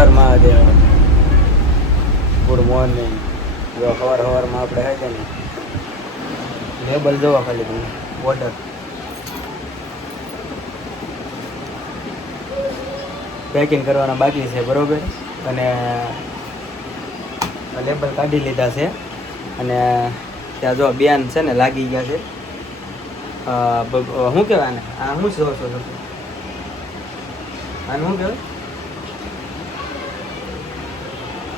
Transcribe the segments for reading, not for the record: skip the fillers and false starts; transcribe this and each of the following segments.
હર Mahadev. Good morning. જો સવારમાં આપણે હે કે નહીં લેબલ જોવા ખાલી તમે ઓર્ડર પેકિંગ કરવાના બાકી છે બરોબર. અને લેબલ કાઢી લીધા છે અને ત્યાં જો બેન છે ને લાગી ગયા છે. શું કહેવાય ને આ શું છો છો આને શું કહેવાય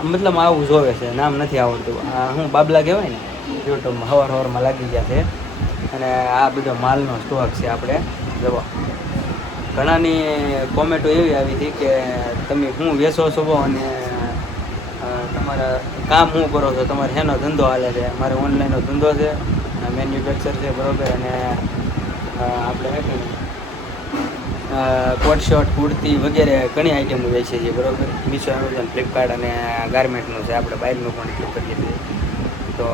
મતલબ આવું જોવે છે નામ નથી આવડતું. હું બાબલા કહેવાય ને યુટ્યુબમાં સવારમાં લાગી ગયા છે. અને આ બધો માલનો સ્ટોક છે આપણે જોવો. ઘણાની કોમેન્ટો એવી આવી હતી કે તમે શું વેચો છો અને તમારા કામ શું કરો છો, તમારે શેનો ધંધો હાલે છે. મારે ઓનલાઈનનો ધંધો છે, મેન્યુફેક્ચર છે બરોબર. અને આપણે કોટ શર્ટ કુર્તી વગેરે ઘણી આઈટમો વેચીએ છીએ બરોબર. મીશો, એમેઝોન, ફ્લિપકાર્ટ અને ગાર્મેન્ટનું છે. આપણે બહારનું પણ ઉપયોગ કરીએ છીએ. તો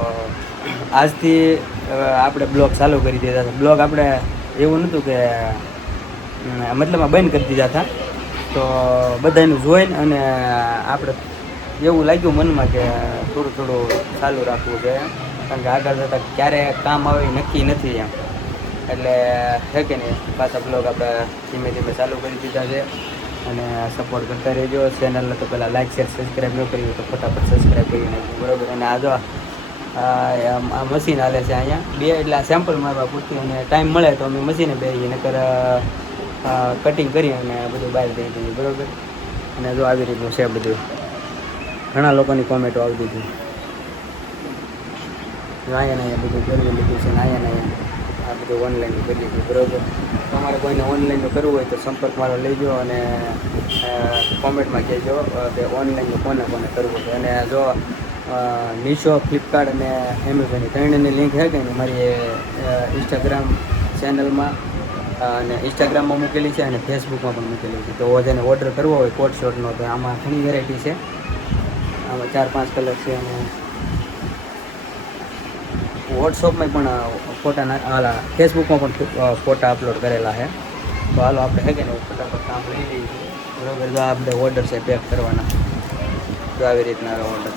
આજથી આપણે બ્લોગ ચાલુ કરી દીધા હતા. બ્લોગ આપણે એવું નહોતું કે મતલબમાં બંધ કરી દીધા હતા. તો બધાનું જોઈને અને આપણે એવું લાગ્યું મનમાં કે થોડું થોડું ચાલુ રાખવું છે. કારણ કે આગળ જતાં ક્યારે કામ આવે નક્કી નથી એમ. એટલે છે કે નહીં પાછા બ્લોગ આપણે ધીમે ધીમે ચાલુ કરી દીધા છે. અને સપોર્ટ કરતા રહેજો. ચેનલને તો પહેલાં લાઈક શેર સબસ્ક્રાઈબ ન કર્યું તો ફટાફટ સબસ્ક્રાઈબ કરી નાખ્યું બરાબર. અને આ જો આ મશીન હાલે છે અહીંયા બે, એટલે આ સેમ્પલ મારવા પૂરતી. અને ટાઈમ મળે તો અમે મશીને બેસીએ નકર કટિંગ કરી અને બધું બહાર દઈ દઈએ બરાબર. અને જો આવી રીતનું છે બધું. ઘણા લોકોની કોમેન્ટો આવતી હતી અહીંયા બધું કરી લીધું છે ને અહીંયા આ બધું ઓનલાઈન કરી લીધું બરાબર. તમારે કોઈને ઓનલાઈનનું કરવું હોય તો સંપર્ક મારો લેજો અને કોમેન્ટમાં કહેજો કે ઓનલાઈનનું કોને કોને કરવું છે. અને જો મીશો, ફ્લિપકાર્ટ અને એમેઝોનની ત્રણેયની લિંક છે કે મારી ઇન્સ્ટાગ્રામ ચેનલમાં અને ઇન્સ્ટાગ્રામમાં મૂકેલી છે અને ફેસબુકમાં પણ મૂકેલી છે. તો જેને ઓર્ડર કરવો હોય કોટ શર્ટનો તો આમાં ઘણી વેરાયટી છે. આમાં 4-5 કલર છે. અને વોટ્સઅપમાં પણ ફોટા ફેસબુકમાં પણ ફોટા અપલોડ કરેલા છે. તો હાલો આપણે છે કે ને ફટાફટ કામ લઈ લઈએ બરાબર. જો આ બધા ઓર્ડર છે પેક કરવાના. તો આવી રીતના ઓર્ડર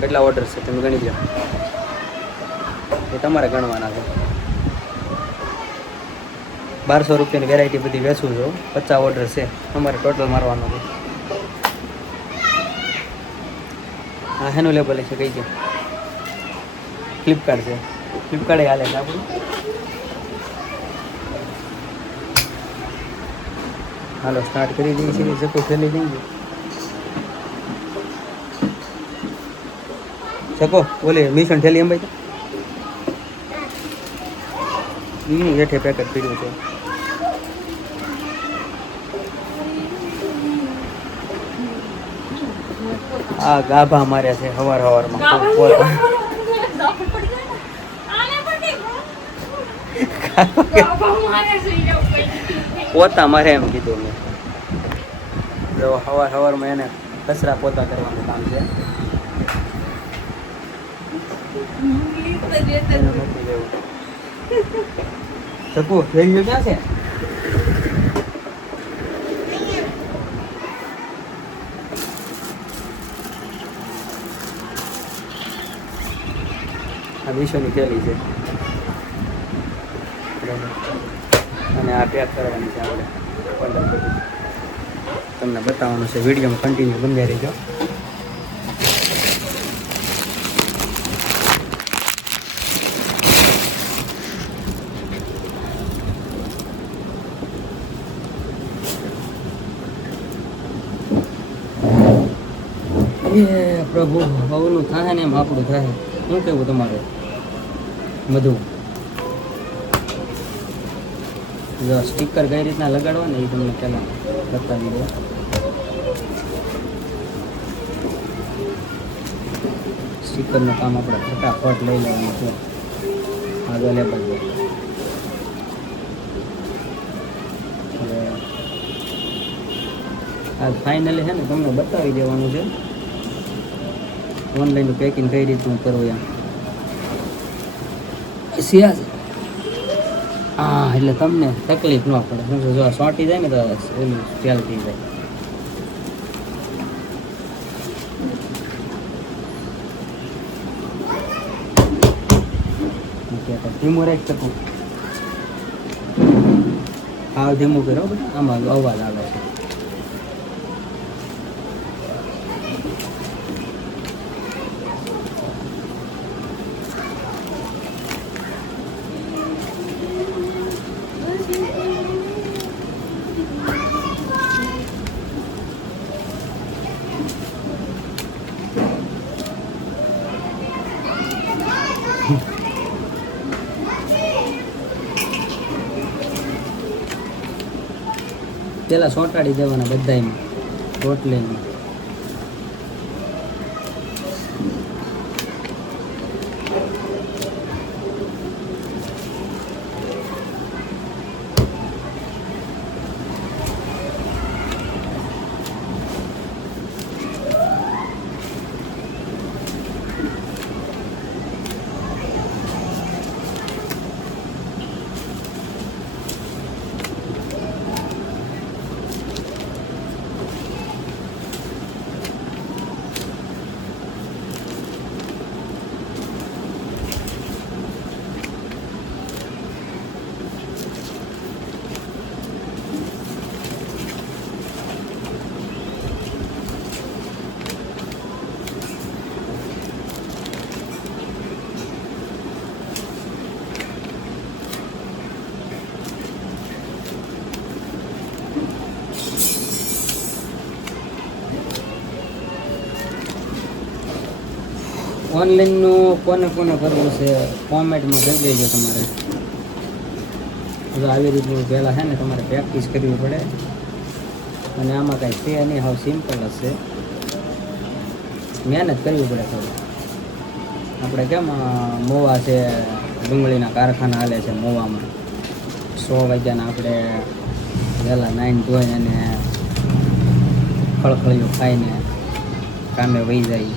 કેટલા ઓર્ડર છે તમે ગણી લો. એ તમારે ગણવાના છે. 1200 રૂપિયાની વેરાયટી બધી વેચું છું. 50 ઓર્ડર છે. તમારે ટોટલ મારવાનો છે. હા હેનું લેબલ છે કઈ ગયું ફ્લિપકાર્ટ છે. ફ્લિપકાર્ટ હાલે છે આપણું. હાલો સ્ટાર્ટ કરી દઈએ છીએ. જકો ખેલી દઈએ શકો ઓલે મિશન થેલી એમ ભાઈ હેઠે પેકેટ પીડ્યું છે. આ ગાભા મારે છે સવારમાં પોતા મારે એમ કીધું મેં. જો સવારમાં એને કચરા પોતા કરવાનું કામ છે. શકુ થઈ ગયું ક્યાં છે? આ મીશોની થેલી છે અને આ પેક કરવાની છે આપણે ઓર્ડર બધું તમને બતાવવાનું છે. વિડીયોમાં કન્ટિન્યુ બંધ રહેજો. એ પ્રભુ બહુનું થાય ને એમ આપણું થાય. શું કહેવું તમારે બધું? જો સ્ટીકર કઈ રીતના લગાડવા ને એ તમને પહેલાં બતાવી દો. સ્ટીકરનું કામ આપણે ફટાફટ લઈ લેવાનું છે. અવેલેબલ છે. હવે આ ફાઇનલી છે ને તમને બતાવી દેવાનું છે ઓનલાઈનનું પેકિંગ કઈ રીતનું કરવું એમ. સિયા હા એટલે તમને તકલીફ ન પડે. જો સોટી જાય ને તો એનું સ્ટેલ થઈ જાય. ધીમું રાખ શકું. હા ધીમું કરો બધા, આમાં અવાજ આવે છે. પેલા સોંટાડી દેવાના બધાયમાં રોટલીમાં. ઓનલાઈનનું કોને કરવું છે કોમેન્ટમાં કહી દેજો તમારે. જો આવી રીતનું પહેલાં છે ને તમારે પ્રેક્ટિસ કરવી પડે, અને આમાં કાંઈ છે નહીં, હાવ સિમ્પલ જ છે. મહેનત કરવી પડે થોડી. આપણે કેમ મોવા છે, ડુંગળીના કારખાના હાલે છે મોવામાં, 100 વાગ્યાના આપણે વહેલા નાઈને ધોઈને અને ખળખળિયું ખાઈને કામે વહી જાય.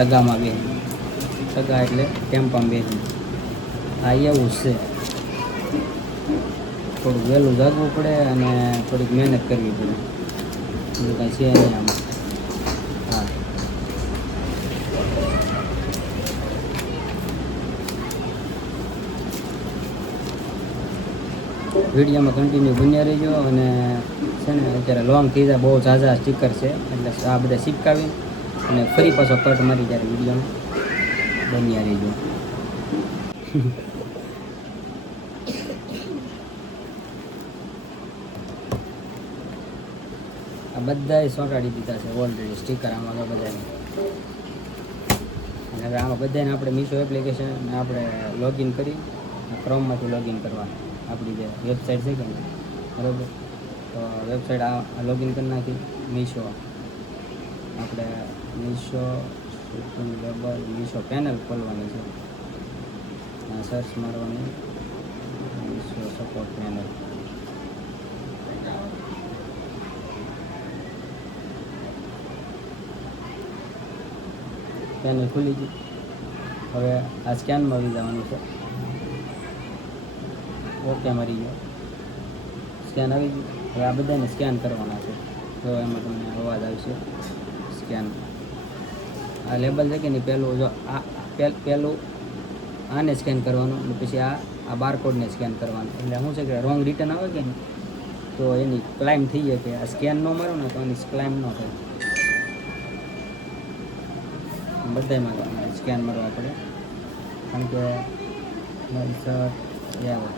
ટગામાં બેસી, ટગા એટલે ટેમ્પામાં બેસી. આ એવું જ છે. થોડુંક વહેલું જાગવું પડે અને થોડીક મહેનત કરવી પડે, બીજું કાંઈ છે નહીં આમાં. હા, વિડીયોમાં કન્ટિન્યુ બન્યા રહીજો. અને છે ને અત્યારે લોંગ થઈ જાય, બહુ ઝાઝા સ્ટીકર છે, એટલે આ બધા ચીપકાવી અને ફરી પાછો કટ મારી ત્યારે વિડીયોમાં બન્યા રહીજો. આ બધાએ સોંટાડી દીધા છે ઓલરેડી સ્ટીકર આમાં તો બધાને. અને હવે આમાં બધાને આપણે મીશો એપ્લિકેશન આપણે લોગિન કરી ક્રોમમાંથી લોગિન કરવાનું. આપણી જે વેબસાઇટ છે કે નહીં, બરાબર, તો વેબસાઇટ આ લોગિન કરી નાખી. મીશો આપણે Meesho shopping label Meesho panel ખોલવાની છે, સર્ચ મારવાની મીશો સપોર્ટ પેનલ. પેનલ ખુલી ગઈ. હવે આ સ્કેનમાં આવી જવાનું છે. ઓકે મરી ગયો, સ્કેન આવી ગયું. હવે આ બધાને સ્કેન કરવાના છે. તો એમાં તમને અવાજ આવશે. સ્કેન આ લેબલ છે કે નહીં, પહેલું જો આ પહેલું આને સ્કેન કરવાનું, અને પછી આ બારકોડને સ્કેન કરવાનું. એટલે શું છે કે રોંગ રિટર્ન આવે કે નહીં, તો એની ક્લાઇમ થઈ જાય. કે આ સ્કેન ન મારો ને તો એની ક્લાઇમ ન થાય. બધામાં સ્કેન મારવા પડે, કારણ કે મારી શર્ટ એ આવે.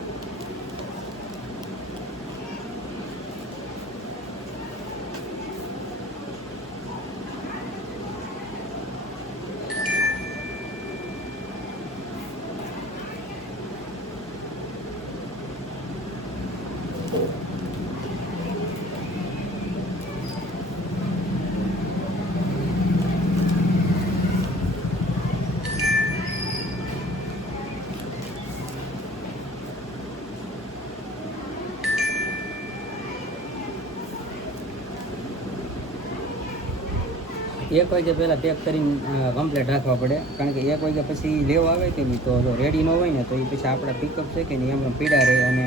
એક વાગ્યા પહેલાં પેક કરીને કમ્પ્લીટ રાખવા પડે, કારણ કે 1 વાગ્યા પછી લેવા આવે કે નહીં, તો જો રેડી ન હોય ને તો એ પછી આપણા પિકઅપ છે કે નહીં એમાં પીડા રહે. અને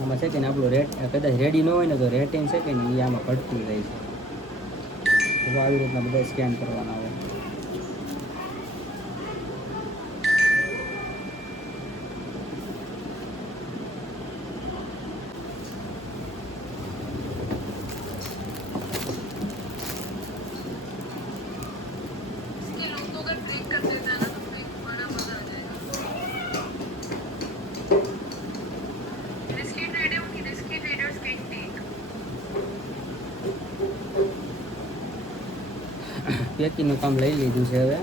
આમાં છે કે ને આપણું રેટ કદાચ રેડી ન હોય ને તો રેટિંગ છે કે નહીં એ આમાં ઘટતું જાય છે. તો આવી રીતના બધા સ્કેન કરવાના આવે. પેકિંગનું કામ લઈ લીધું છે હવે.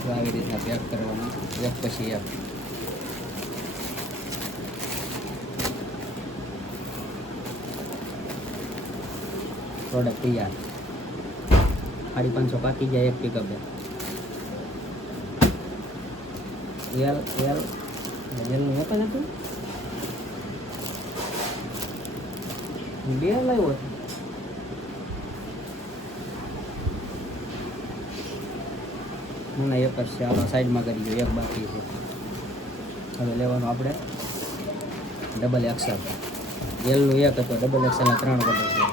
તો આવી રીતના પેક કરવાનું એક પછી એક. પ્રોડક્ટ તૈયાર. 550 પાકી જાય એક પિકઅપે. એલનું એક જ હતું, બે લાવ્યો હતો. હું એક જ છે, આપણે સાઈડમાં કરી દો, એક બાકી છે. હવે લેવાનું આપણે ડબલ એક્સેલ. એલનું એક હતો, ડબલ એક્સેલના 3 કલર છે.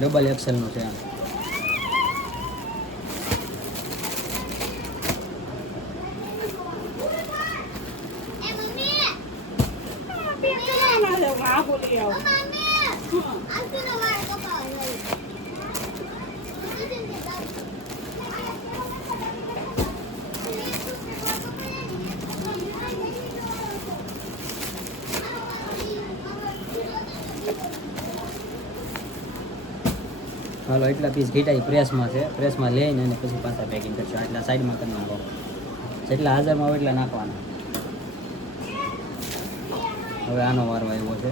ડબલ એક્સેલનું છે. હાલો એટલા પીસ ઘીટાઈ પ્રેસમાં છે, પ્રેસમાં લઈને અને પછી પાછા પેકિંગ કરશું. એટલા સાઈડમાં કરી નાખો, જેટલા હાજરમાં હોય એટલા નાખવાના. હવે આનો વારો આવ્યો છે.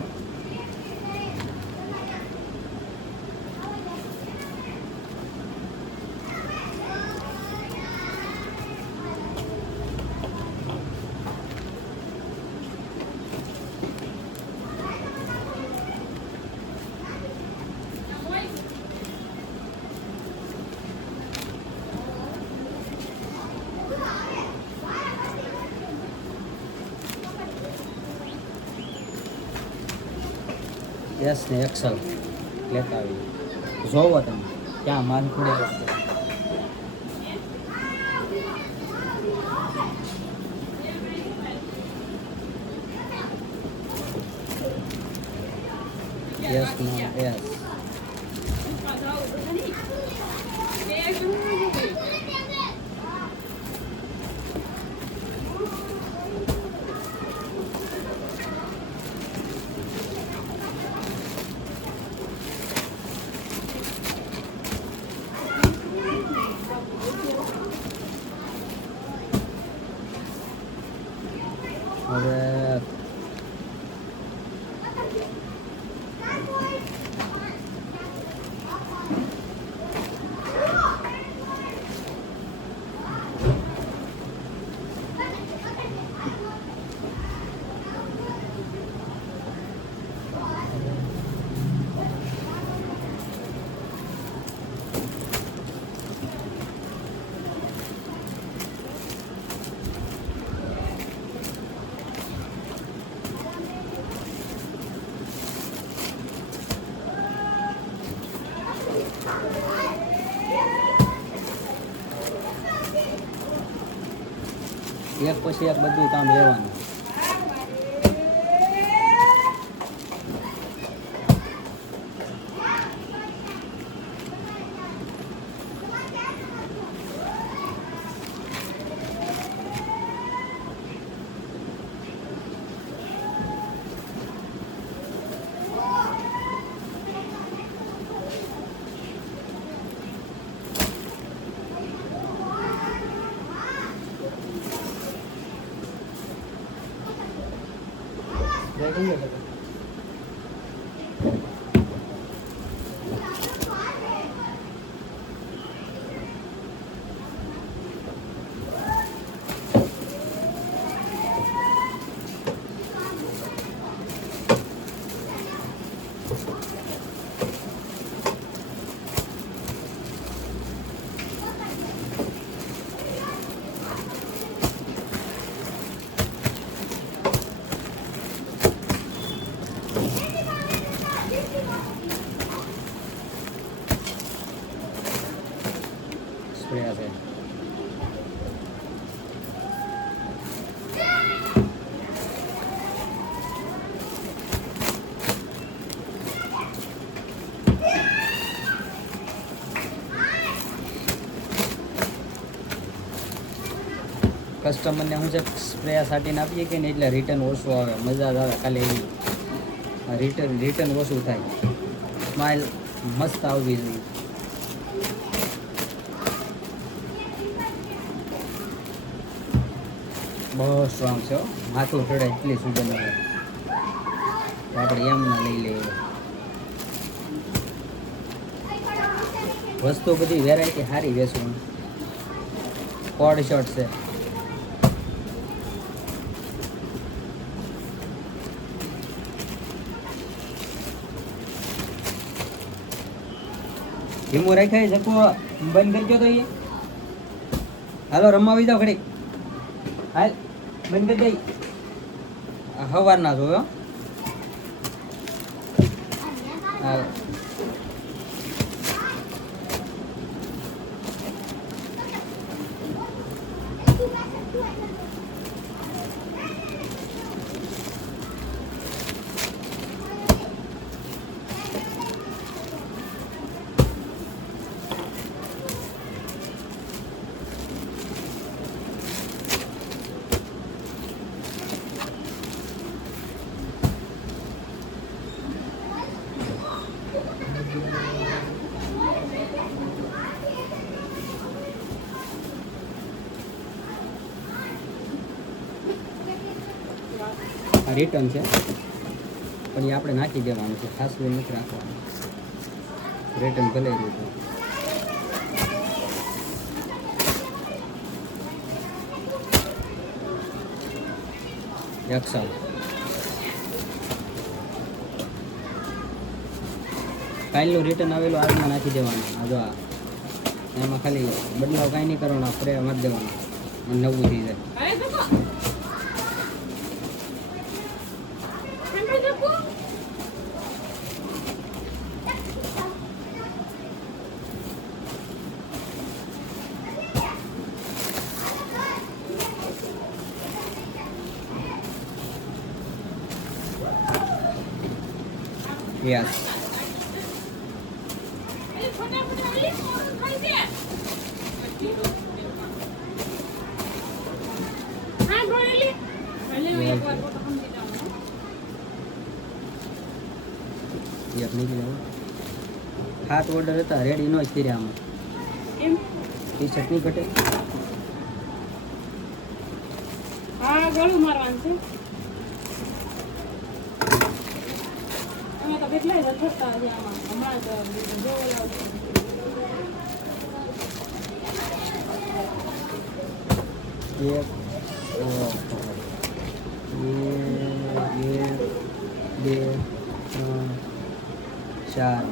એસ ને એક્સલ લેતા આવી, જોવો તમે ક્યાં માલ ખોડ્યા છે. એસ નો એસ. હવે એક પછી એક બધું કામ લેવાનું. સ્પ્રે છે. કસ્ટમરને હું છે સ્પ્રે સાટીને આપીએ કે ને એટલે રિટર્ન ઓછું આવે, મજા જ આવે. ખાલી એવી રિટર્ન ઓછું થાય. સ્માઇલ મસ્ત આવવી જોઈએ. બહુ સ્ટ્રોંગ છે. માથું ચડે એટલી સુગંધ આવે. તો આપણે એમ ના લઈ લઈએ. વસ્તુ બધી વેરાયટી સારી વેચવું. કોડ શર્ટ છે. ધીમું રાખાય જકો બંધ કરજો તો એ. હાલો રમવા આવી જાઓ ઘડીક. હાલ બંધ કરી દઈ. સવાર ના જોયો. હા રિટર્ન છે પણ એ આપણે નાખી દેવાનું છે. ખાસ નથી રાખવાનું. રિટર્ન ભલે રહ્યું. એક્સલ કાલનું રિટર્ન આવેલું આજમાં નાખી દેવાનું. આ જો એમાં ખાલી બદલાવ કાંઈ નહીં કરવાનો. સ્પ્રે મારી દેવાનો અને નવું થઈ જાય. Yes. હાથ ઓર્ડર હતા રેડી નો જ કર્યા આમાં. ટી શર્ટ નહીં ઘટે. હા ગળું મારવાનું છે. તો કેટલાય વધતા છે આમાં. હમણાં તો જોવા એક બે ત્રણ ચાર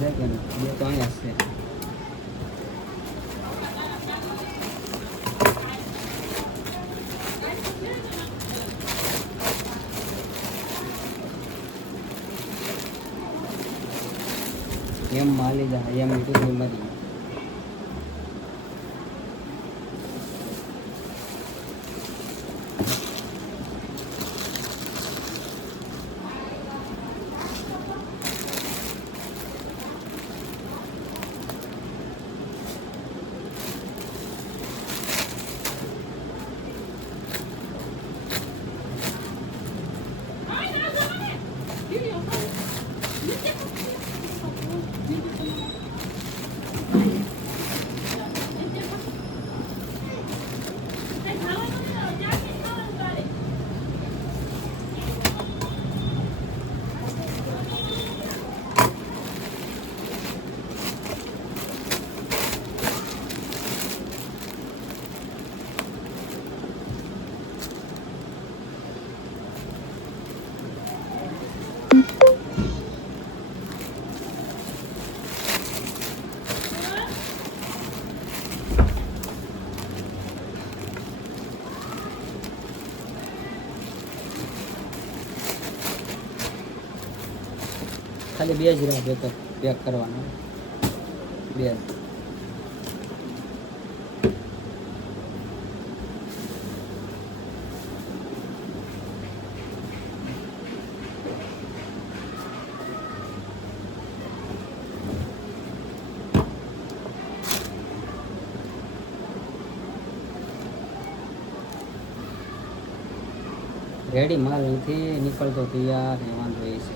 છે કે બે તો અહીંયા છે. એમ માલી જાય એમ ટૂંકી મરી. ખાલી બે જ રહ્યા પેક કરવાના. બે રેડી માલ નથી નીકળતો તૈયાર એ વાંધો એ છે.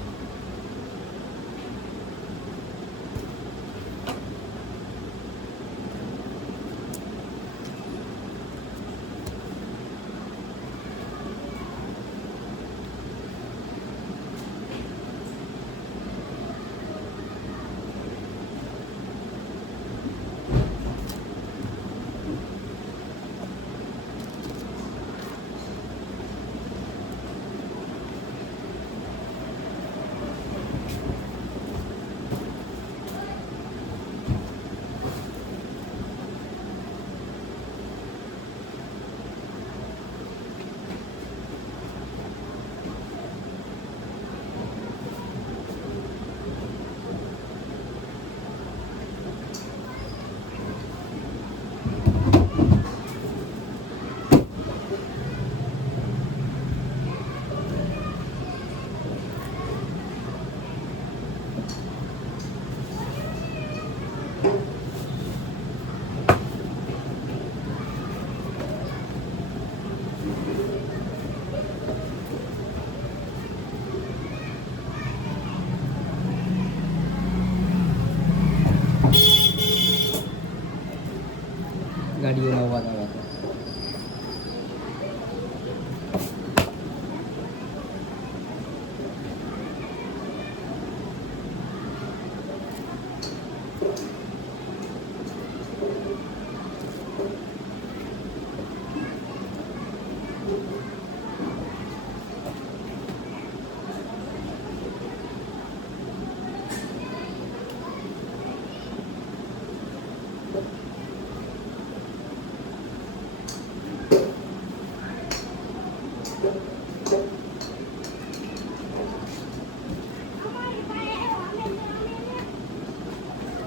ગાડીઓનો અવાજ આવે છે.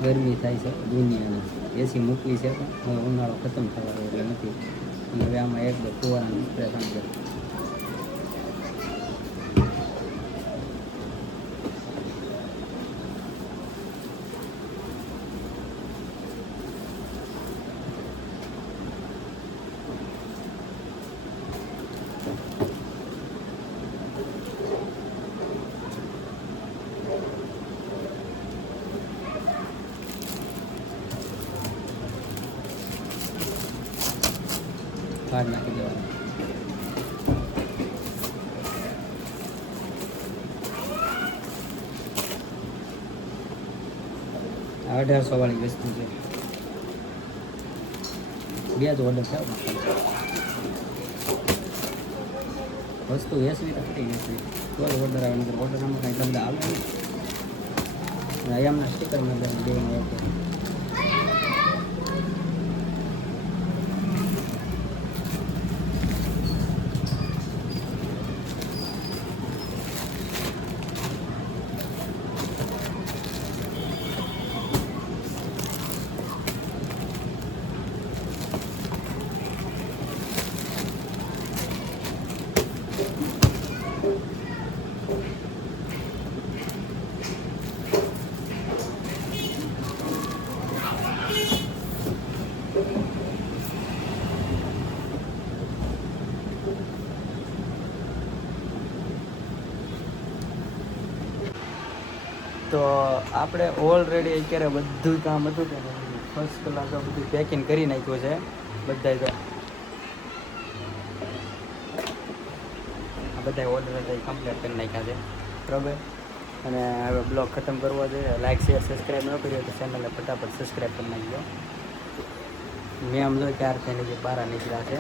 ગરમી થાય છે દુનિયાને એસી મૂકવી છે પણ હવે ઉનાળો ખતમ થવાનો એટલે નથી અને હવે આમાં એક બે ફુવારાનું સ્પ્રે પણ છે. કાઢ નાખી દેવાનું. આ 1800 વાળી વસ્તુ છે. બે જ ઓર્ડર છે વસ્તુ વેચવી તો ખરી વેચવી તો જ ઓર્ડર આવે નકર ઓર્ડર આમાં કાંઈ તમને આવે નહીં. એમના સ્ટીકર મેં દેવાનું આવતું. તો આપણે ઓલરેડી અત્યારે બધું કામ હતું કે ફર્સ્ટ ક્લાસ બધું પેકિંગ કરી નાખ્યું છે બધાય. તો આ બધા ઓર્ડર હતા એ કમ્પ્લીટ કરી નાખ્યા છે બરાબર. અને હવે બ્લોગ ખતમ કરવો જોઈએ. લાઈક શેર સબસ્ક્રાઈબ ન કર્યો તો ચેનલને ફટાફટ સબસ્ક્રાઈબ કરી નાખજો. મેં આમ જો ચાર થઈને જે બહાર નીકળ્યા છે.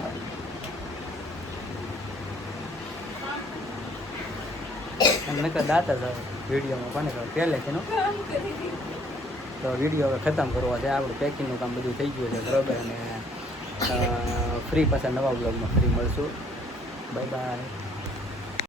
નકર દાતા જ વિડીયોમાં કોને કહે પહેલેથી નો. તો વિડીયો હવે ખતમ કરવો છે. આપણું પેકિંગનું કામ બધું થઈ ગયું છે બરાબર. અને ફ્રી પાછા નવા બ્લોગમાં ફ્રી મળશું. Bye bye.